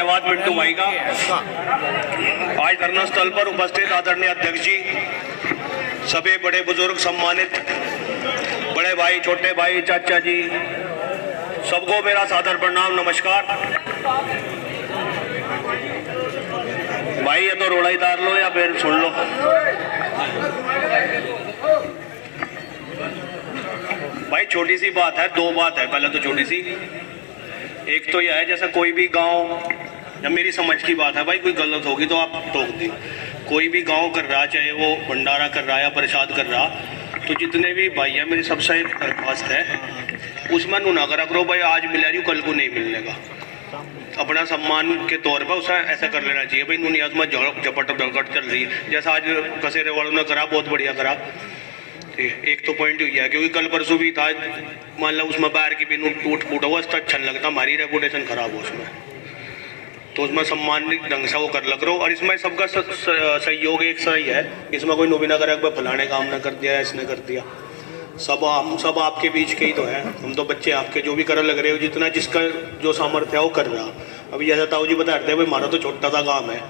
धन्यवाद मिंटू भाई का। आज धरना स्थल पर उपस्थित आदरणीय अध्यक्ष जी, सभी बड़े बुजुर्ग, सम्मानित बड़े भाई, छोटे भाई, चाचा जी, सबको मेरा सादर प्रणाम, नमस्कार। भाई ये तो रोड़ाईदार लो या फिर सुन लो। भाई छोटी सी बात है, दो बात है। पहले तो छोटी सी, एक तो यह है जैसा कोई भी गांव, या मेरी समझ की बात है भाई, कोई गलत होगी तो आप टोक दी। कोई भी गांव कर रहा, चाहे वो भंडारा कर रहा या प्रसाद कर रहा, तो जितने भी भाई है, मेरी सबसे दरख्वास्त है उसमें ना करा करो भाई आज मिला रही हूँ कल को नहीं मिलने का। अपना सम्मान के तौर पर उसे ऐसा कर लेना चाहिए भाई दुनिया में झपट झलकट चल रही है, जैसा आज कसेरे वालों ने करा, बहुत बढ़िया करा। एक तो पॉइंट हुई है, क्योंकि कल परसों भी था, मान लो उसमें बाहर की भी टूट फूट हुआ, अच्छा लगता, हमारी रेपुटेशन खराब हो उसमें, तो उसमें सम्मान ढंग से वो कर लग रहा हो। और इसमें सबका सहयोग एक सही है, इसमें कोई नोबिना करे फलाने काम ना कर दिया, इसने कर दिया, हम सब आपके बीच के ही तो हैं, हम तो बच्चे आपके, जो भी कर लग रहे हो, जितना जिसका जो सामर्थ्य है वो कर रहा। अभी जैसा ताऊ जी बता रहे थे भाई हमारा तो छोटा सा काम है,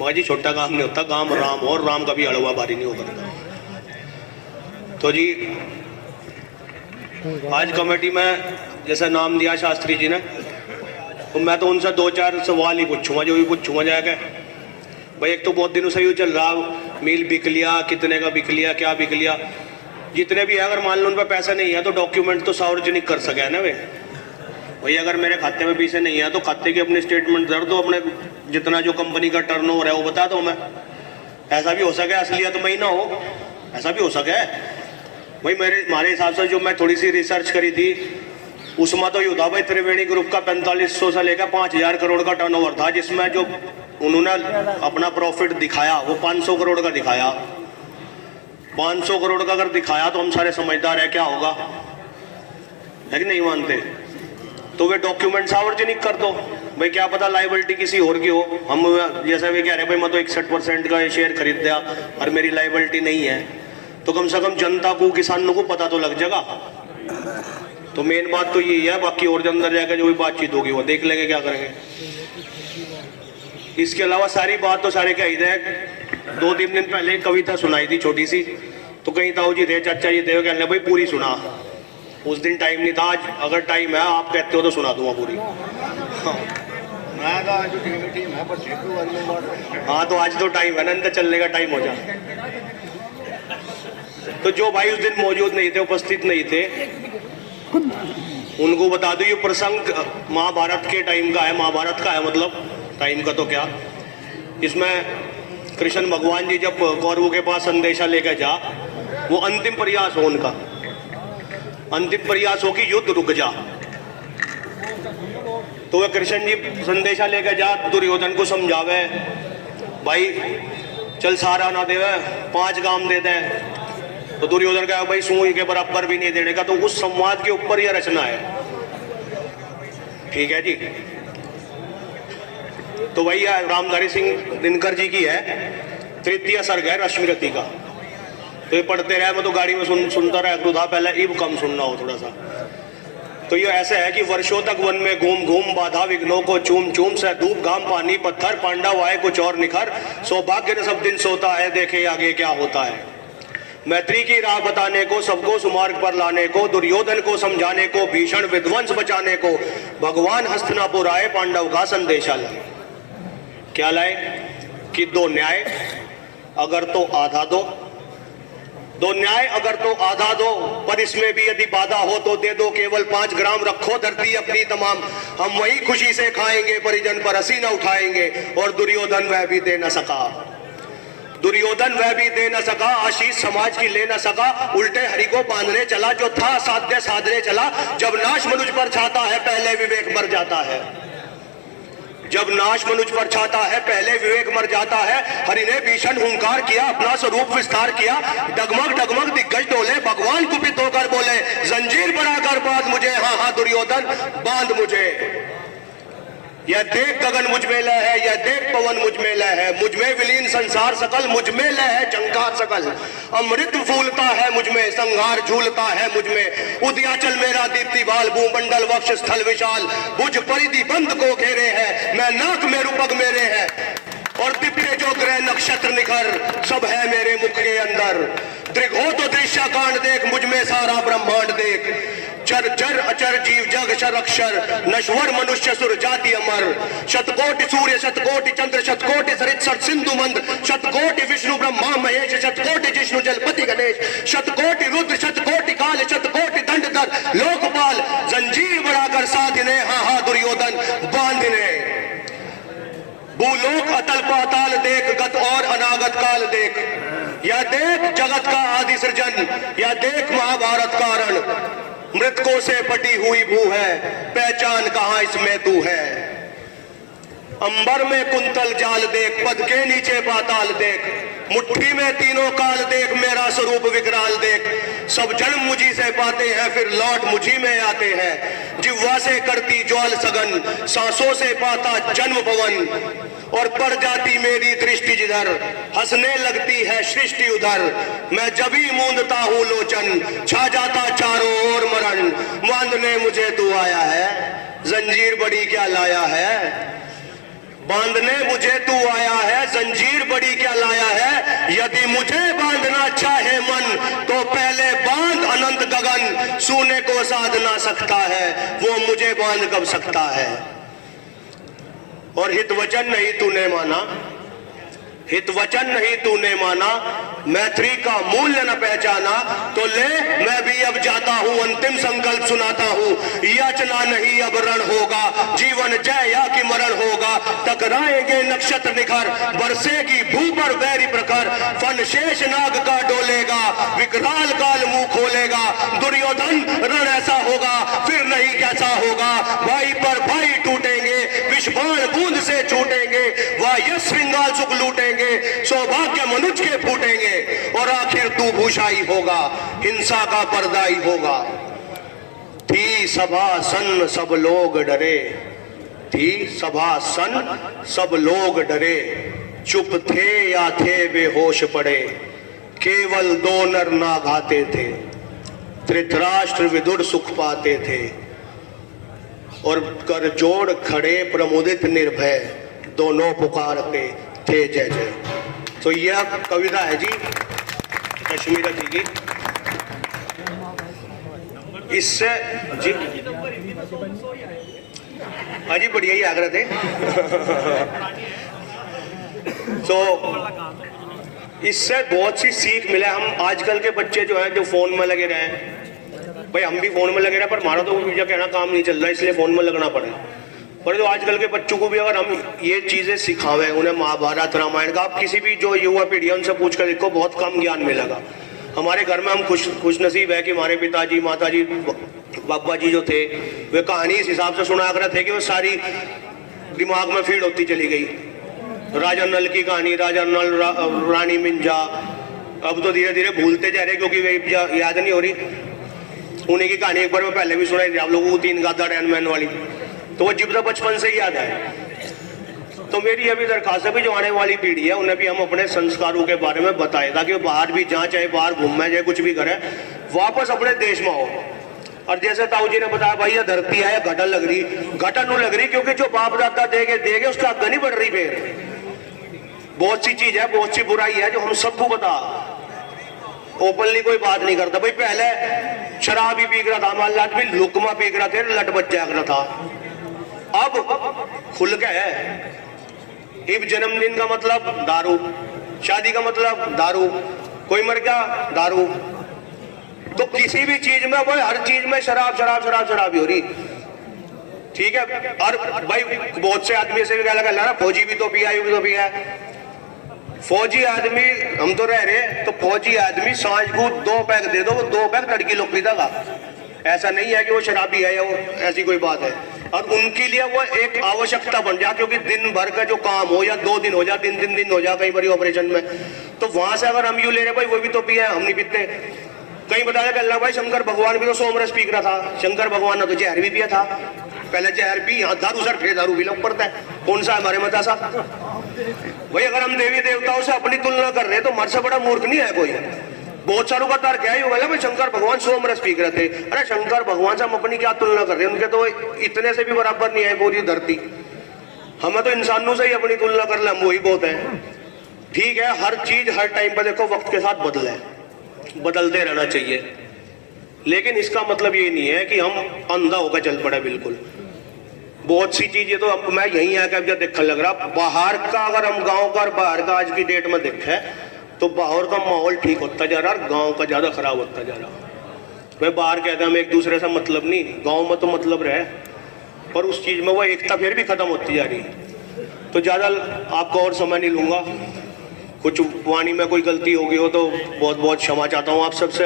मगर जी छोटा काम नहीं होता, काम राम, और राम कभी अड़वा बारी नहीं हो करता। तो जी आज कमेटी में जैसा नाम दिया शास्त्री जी ने, तो मैं तो उनसे दो चार सवाल ही पूछूंगा, जो भी पूछूंगा जाके। भाई एक तो बहुत दिनों से यूँ चल रहा, मील बिक लिया, कितने का बिक लिया, क्या बिक लिया, जितने भी है, अगर मान लो उन पर पैसा नहीं है तो डॉक्यूमेंट तो सार्वजनिक कर सके है ना वे। भाई अगर मेरे खाते में पैसे नहीं है तो खाते की अपनी स्टेटमेंट दर दो, अपने जितना जो कंपनी का टर्नओवर है वो बता दो मैं। ऐसा भी हो सके असलियत में ही ना हो, ऐसा भी हो सके। भाई हमारे हिसाब से जो मैं थोड़ी सी रिसर्च करी थी उसमें तो ये था भाई, त्रिवेणी ग्रुप का 4500 से लेकर 5000 करोड़ का टर्नओवर था, जिसमें जो उन्होंने अपना प्रॉफिट दिखाया वो 500 करोड़ का दिखाया। 500 करोड़ का अगर दिखाया तो हम सारे समझदार है क्या होगा, है कि नहीं मानते? तो वे डॉक्यूमेंट सार्वजनिक कर दो भाई, क्या पता लाइबिलिटी किसी और की हो। हम जैसा वे कह रहे भाई मैं तो 61% का शेयर खरीद दिया और मेरी लाइबिलिटी नहीं है, तो कम से कम जनता को, किसानों को पता तो लग जाएगा। तो मेन बात तो यही है, बाकी और अंदर जाकर जो भी बातचीत होगी वो देख लेंगे क्या करेंगे। इसके अलावा सारी बात तो सारे क्या ही है। 2-3 दिन पहले एक कविता सुनाई थी छोटी सी, तो कहीं ताऊ जी थे, चाचा जी थे, कहने भाई पूरी सुना। उस दिन टाइम नहीं था, आज अगर टाइम है आप कहते हो तो सुना दूंगा पूरी। हाँ तो आज तो टाइम है ना, तो चलने का टाइम हो जाए। तो जो भाई उस दिन मौजूद नहीं थे, उपस्थित नहीं थे, उनको बता दो ये प्रसंग महाभारत के टाइम का है। महाभारत का है मतलब, टाइम का तो क्या, इसमें कृष्ण भगवान जी जब कौरवों के पास संदेशा लेकर जा, वो अंतिम प्रयास हो उनका, अंतिम प्रयास हो कि युद्ध रुक जा। तो वह कृष्ण जी संदेशा लेकर जा, दुर्योधन को समझावे भाई चल सारा ना देवे, 5 गाम दे दे। तो दुर्योधन कहा भाई सुई के बराबर भी नहीं देने का। तो उस संवाद के ऊपर यह रचना है, ठीक है जी। तो वही रामधारी सिंह दिनकर जी की है, 3य सर्ग है रश्मिरथी का। तो ये पढ़ते रहे, मैं तो गाड़ी में सुनता रहा था पहले, इब कम सुनना हो थोड़ा सा। तो ये ऐसे है कि वर्षों तक वन में घूम घूम, बाधा विघ्नों को चूम चूम, से धूप घाम पानी पत्थर, पांडव आए कुछ और निखर, सौभाग्य ने सब दिन सोता है, देखे आगे क्या होता है। मैत्री की राह बताने को, सबको सुमार्ग पर लाने को, दुर्योधन को समझाने को, भीषण विध्वंस बचाने को, भगवान हस्तिनापुर आए, पांडव का संदेशा लाए। क्या लाए कि 2 न्याय अगर तो आधा दो, 2 न्याय अगर तो आधा दो, पर इसमें भी यदि बाधा हो तो दे दो, केवल 5 ग्राम रखो धरती अपनी तमाम, हम वही खुशी से खाएंगे, परिजन पर हंसी न उठाएंगे। और दुर्योधन वह भी दे न सका, दुर्योधन वह भी दे न सका, आशीष समाज की ले न सका, उल्टे हरि को बांधने चला, जो था साध्य साधने चला। जब नाश मनुष्य पर छाता है पहले विवेक मर जाता है, जब नाश मनुष्य पर छाता है पहले विवेक मर जाता है। हरि ने भीषण हुंकार किया, अपना स्वरूप विस्तार किया, डगमग डगमग दिग्गज डोले, भगवान कुपित होकर बोले, जंजीर बनाकर बांध मुझे, हाँ हाँ दुर्योधन बांध मुझे। यह देख गगन मुझ में लय है, यह देख पवन मुझ में लय है, मुझ में विलीन संसार सकल, मुझ में लय है झंकार सकल। अमृत फूलता है मुझ में, संहार झूलता है मुझ में, उदयाचल मेरा दीप्ति बाल, भूमंडल वक्ष स्थल विशाल, भुज परिधि बंद को घेरे है, मैं नाक मेरु पग मेरे है, और दिव्य जो ग्रह नक्षत्र निखर सब है मेरे मुख के अंदर। दृघो तो दृश्य कांड देख, मुझ में सारा ब्रह्मांड देख, चर चर अचर जीव जग शर अक्षर, नश्वर मनुष्य सुर जाति अमर, शतकोटि सूर्य शतकोटि चंद्र शतकोटि सरित सर सिंधु मंद, शतकोटि विष्णु ब्रह्मा महेश, शतकोटि जिष्णु जलपति गणेश, शतकोटि रुद्र शतकोटि काल, शतकोटि दंडधर लोकपाल, जंजीर बढ़ाकर साधिने हा हा दुर्योधन बांधिने। भूलोक अतल पाताल देख, गत और अनागत काल देख, या देख जगत का आदि सृजन, या देख महाभारत कारण, मृतकों से पटी हुई भू है, पहचान कहां इसमें तू है। अंबर में कुंतल जाल देख, पद के नीचे पाताल देख, मुट्ठी में तीनों काल देख, मेरा स्वरूप विकराल देख, सब जन्म मुझी से पाते हैं फिर लौट मुझी में आते हैं, जिह्वा से करती ज्वाल सगन, सांसों से पाता जन्म पवन, और पड़ जाती मेरी दृष्टि जिधर, हंसने लगती है सृष्टि उधर, मैं जभी मूंदता हूं लोचन, छा जाता चारों ओर मरण, बांधने मुझे तू आया है, जंजीर बड़ी क्या लाया है, बांधने मुझे तू आया है, जंजीर बड़ी क्या लाया है, यदि मुझे बांधना चाहे मन तो पहले बांध अनंत गगन, सोने को साध ना सकता है वो मुझे बांध कब सकता है। और हित वचन नहीं तूने माना, हित वचन नहीं तूने माना, मैत्री का मूल्य न पहचाना, तो ले मैं भी अब जाता हूं, अंतिम संकल्प सुनाता हूं, याचना नहीं अब रण होगा, जीवन जय या कि मरण होगा, टकराएंगे नक्षत्र निखर, बरसेगी भू पर वैरी प्रखर, फन शेष नाग का डोलेगा, विकराल काल मुंह खोलेगा, दुर्योधन रण ऐसा होगा फिर नहीं कैसा होगा, भाई पर भाई टूटेंगे, विषबाण बूंद से छूटेंगे, वायु श्रृंगाल सुख लूटेंगे, सौभाग्य मनुष्य के फूटेंगे, और आखिर तू भूषाई होगा, हिंसा का पर्दाई होगा। थी सभा सन सब लोग डरे, थी सभा सन सब लोग डरे, चुप थे या थे बेहोश पड़े, केवल दो नर ना घाते थे, धृतराष्ट्र विदुर सुख पाते थे, और कर जोड़ खड़े प्रमुदित निर्भय, दोनों पुकारते थे जय जय। तो यह कविता है जी कश्मीरती की। इससे जी हाँ जी बढ़िया ही आगरा थे। तो इससे बहुत सी सीख मिले। हम आजकल के बच्चे जो हैं जो फोन में लगे रहे, भाई हम भी फोन में लगे रहे, पर हमारा तो मुझे कहना काम नहीं चल रहा इसलिए फोन में लगना पड़े। पर जो आजकल के बच्चों को भी अगर हम ये चीजें सिखावें, उन्हें महाभारत रामायण का, आप किसी भी जो युवा पीढ़ी है उनसे पूछ कर देखो, बहुत कम ज्ञान मिलेगा। हमारे घर में हम खुश नसीब है कि हमारे पिताजी माताजी बाबा जी जो थे वे कहानी इस हिसाब से सुना कर थे कि वो सारी दिमाग में फीड होती चली गई। राजा नल की कहानी, राजा नल रानी मिंजा, अब तो धीरे धीरे भूलते जा रहे क्योंकि वे याद नहीं हो रही। उन्हीं की कहानी एक बार मैं पहले भी सुनाई थी आप लोगों को, 3 गाधा डैनमैन वाली, तो वो जिब्रा बचपन से ही याद है। तो मेरी अभी दरखास्त है भी जो आने वाली पीढ़ी है उन्हें भी हम अपने संस्कारों के बारे में बताएं, ताकि वो बाहर भी जहाँ चाहे बाहर घूमने जाए कुछ भी करे वापस अपने देश में हो। और जैसे ताऊ जी ने बताया भाई ये धरती है घटन लग रही, घटन लग रही क्योंकि जो बाप दादा देगे उसका आगे नहीं बढ़ रही। फिर बहुत सी चीज है, बहुत सी बुराई है जो हम सबको पता, ओपनली कोई बात नहीं करता। भाई पहले शराब ही पी रहा था, मान लाट भी लुकमा पी रहा थे, लट बच जाया था। अब खुल के है, इब जन्मदिन का मतलब दारू, शादी का मतलब दारू, कोई मर गया दारू। तो किसी भी चीज में वो हर चीज में शराब शराब शराब शराब ही हो रही। ठीक है, और भाई बहुत से आदमी से भी क्या लगा, फौजी भी तो पिया, भी तो पिया। फौजी आदमी हम तो रह रहे, तो फौजी आदमी सांझ को 2 पैक दे दो, वो 2 पैक लड़की लोग पीता था। ऐसा नहीं है कि वो शराबी है या वो ऐसी कोई बात है। और उनके लिए वो एक आवश्यकता बन जाए, क्योंकि दिन भर का जो काम हो या 2 दिन हो जाए, 3 दिन हो जाए कई बार ऑपरेशन में, तो वहां से अगर हम यूं ले रहे भाई वो भी तो पिया, हम नहीं पीते। कहीं बताया कि अल्लाह भाई शंकर भगवान भी तो सोमरस पी रहा था, शंकर भगवान ने तो जहर भी पिया था। पहले जहर पी, यहाँ दारू सर, फिर दारू पीना पड़ता है। कौन सा है हमारे मत ऐसा? भाई अगर हम देवी देवताओं से अपनी तुलना कर रहे हैं तो हमारे से बड़ा मूर्ख नहीं है कोई। बहुत सारों का तर्क क्या ही होगा भाई, शंकर भगवान सोमरस पी रहे थे। अरे शंकर भगवान से हम अपनी क्या तुलना कर रहे हैं? उनके तो इतने से भी बराबर नहीं है पूरी धरती। हमें तो इंसानों से ही अपनी तुलना कर ले, हम वही बहुत है। ठीक है, हर चीज हर टाइम पर देखो वक्त के साथ बदले, बदलते रहना चाहिए, लेकिन इसका मतलब ये नहीं है कि हम अंधा होकर चल पड़े। बिल्कुल बहुत सी चीजें तो अब मैं यही आकर जब देखने लग रहा, बाहर का अगर हम गांव का और बाहर का आज की डेट में देखे तो बाहर का माहौल ठीक होता जा रहा है, गांव का ज्यादा खराब होता जा रहा। मैं बाहर कहता हूँ एक दूसरे से मतलब नहीं, गांव में तो मतलब रहे, पर उस चीज में वो एकता फिर भी खत्म होती जा रही है। तो ज्यादा आपका और समय नहीं लूंगा, कुछ वाणी में कोई गलती होगी हो तो बहुत बहुत क्षमा चाहता हूँ आप सबसे।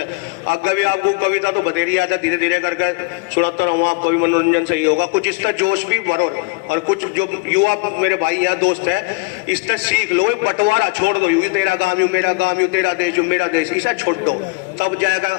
आगे भी आपको कविता तो बतेरी आता, धीरे धीरे करके सुनाता रहूँगा, आपको भी मनोरंजन सही होगा। कुछ इसका जोश भी भरो, और कुछ जो युवा मेरे भाई यहाँ दोस्त है इससे सीख लो। बंटवारा छोड़ दो, यू तेरा गाँव यू मेरा गाँव, यू तेरा देश यू मेरा देश, इसे छोड़ दो, तब जाएगा।